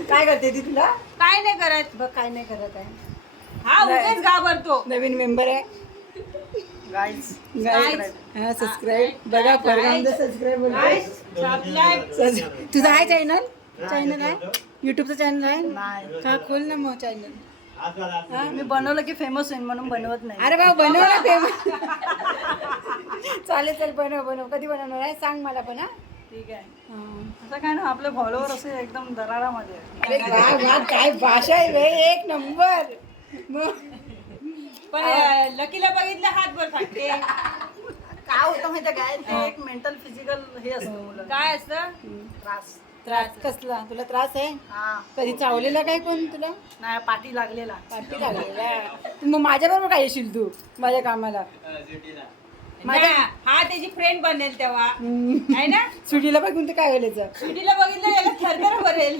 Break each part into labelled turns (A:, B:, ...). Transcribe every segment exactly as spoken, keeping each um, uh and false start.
A: काय करते ती तुला?
B: काय नाही करत
A: बघ काय नाही करत आहे.
B: हा उगाच घाबरतो.
A: नवीन मेंबर आहे
B: गाईस
A: गाईज. हा सबस्क्राईब बघा परगाम सबस्क्राईब तुझा आहे चॅनल? चॅनल आहे युट्यूबचं चॅनल आहे?
B: नाही
A: का खोल ना मग चॅनल.
B: मी बनवलं की फेमस होईल म्हणून बनवत नाही.
A: अरे भाऊ बनव ना फेमस. चालेल चल बनव बनव. कधी बनवणार आहे सांग मला पण. हा
B: ठीक आहे. असं काय ना आपले फॉलोवर असे एकदम दरारामध्ये
A: अरे वा वा काय भाषा आहे बे, एक नंबर. मग
B: पण लकीला बघितलं हातभर फाटते. काय होतं माहिती काय ते एक मेंटल फिजिकल हे असतं. काय असतं त्रास.
A: त्रास कसला तुला त्रास आहे?
B: हा
A: कधी चावलेला काय कोण तुला?
B: नाही पाठी लागलेला.
A: पाठी लागलेला. तू मग माझ्या बरोबर काय येशील तू माझ्या कामाला?
B: माझ्या हा त्याची फ्रेंड बनेल तेव्हा आहे ना.
A: सुटीला बघून तर काय व्हायचं?
B: सुटीला बघितलं याला थरथर भरेल.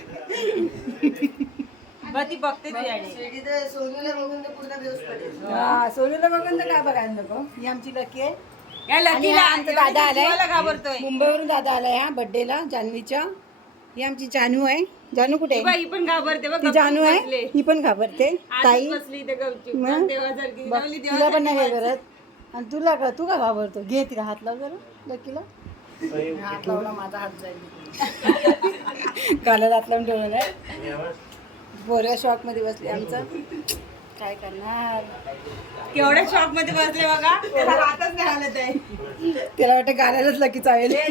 B: बघ ती बघते ती आणि
A: सोनूला बघून तर पूर्ण दिवस पडेल. हा सोनूला बघून तर काय बघायला नको. ही आमची लकी आहे.
B: या लकीला
A: आमचा दादा आलाय
B: घाबरतोय.
A: मुंबईवरून दादा आलाय हा बर्थडेला जान्हवीच्या. ही आमची जानू आहे. जानू कुठे आहे?
B: ही पण घाबरते बघ.
A: ती जानू आहे ही पण घाबरते. ताई
B: बसली इथे गपचूप.
A: मग?
B: देवासारखी
A: बघ,
B: लावली
A: तिला पण नाही काय
B: देवासारखी.
A: करत. आणि तुला का तू का घाबरतो? घे तिला हात लाव जरा लकीला.
B: हात लावला माझा हात जाईल.
A: गालाला हात लावून ठेवलं आहे. बोऱ्या शॉक मध्ये बसले आमचं. काय करणार?
B: केवढ्या शॉक मध्ये बसले बघा. त्याला हातच नाही हालत आहे.
A: त्याला वाटतं गालालाच लकी चावेल.
B: ए,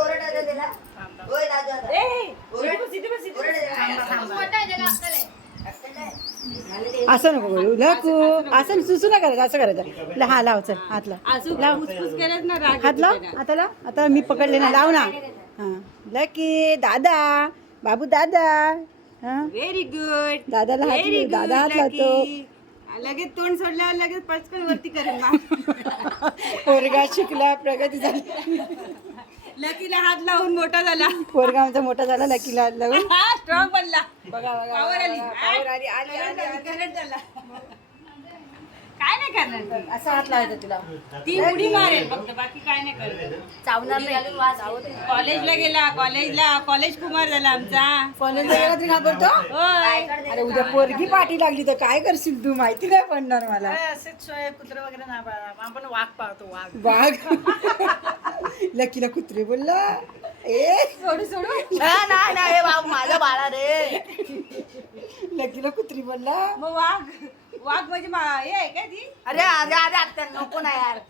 B: इथे बस, इथे बस, इथे बस.
A: असं नको करू लकू. असं सुसू नाही करायचं. असं करायचं. हा लाव चल हात लाव.
B: असू फुसफुस केलंच ना राग
A: हात
B: येतो
A: लाव
B: त्याला.
A: आता लाव. आता मी पकडले ना लाव ना. हा लकी दादा बाबू दादा. हा
B: व्हेरी गुड.
A: दादाला हात
B: व्हेरी
A: दादा हात लावतो.
B: लगेच तोंड सोडल्यावर लगेच पटकन वरती करेल ना.
A: पोरगा शिकला प्रगती झाली.
B: लकीला हात लावून मोठा झाला.
A: पोरगा आमचा मोठा झाला लकीला हात लावून.
B: हा स्ट्रॉंग बनला.
A: बघा बघा
B: पावर आली.
A: पावर आली आली
B: करंट
A: आली
B: आली, करंट झाला. काय नाही करणार ती.
A: असा हात लावायचा तुला.
B: ती उडी मारेल फक्त बाकी काय नाही करत.
A: चावणार नाही.
B: कॉलेजला गेला कॉलेजला कॉलेज कुमार झाला आमचा.
A: कॉलेजला गेला तरी घाबरतो.
B: होय.
A: अरे उद्या पोरगी पाठी लागली तर काय करशील तू? माहिती नाही पडणार मला.
B: असेच कुत्रे वगैरे नाही पाळणार. आपण वाघ पाळतो वाघ.
A: वाघ लकीला कुत्रे बोलला. ए
B: सोडू सोडू.
A: नाही नाही बाबू माझा बाळा रे. लकीला कुत्री बोलला.
B: मग वाघ वाघ म्हणजे मा- हे आहे का ती.
A: अरे अरे अरे आत्या नको ना यार.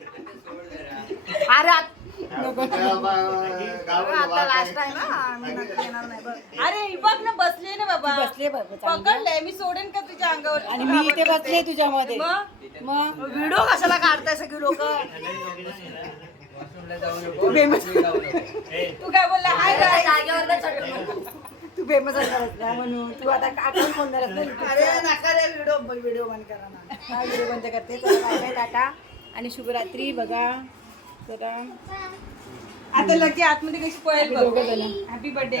A: अरे आत- नको
B: आता लास्ट आहे ना मी नक्की येणार नाही बघ. अरे ही बघ ना बसले ना बाबा.
A: बसले बाबा चांगलं.
B: पकडलंय मी सोडेन का तुझ्या अंगावर.
A: आणि मी इथे बसले तुझ्यामध्ये.
B: मग
A: मग
B: व्हिडिओ कशाला काढताय सगळी लोक.
A: तू फेमस
B: तू काय बोलला हाय काय.
A: तू फेमस असणार ना म्हणून तू आता आठवण बोलणार
B: अरे नका रे व्हिडिओ व्हिडिओ बंद करा ना.
A: हा व्हिडिओ बंद करते. चला बाय बाय टाटा आणि शुभरात्री. बघा जरा
B: आता लकी आतमध्ये कशी पळेल बघ.
A: दोघं जण.
B: Happy birthday.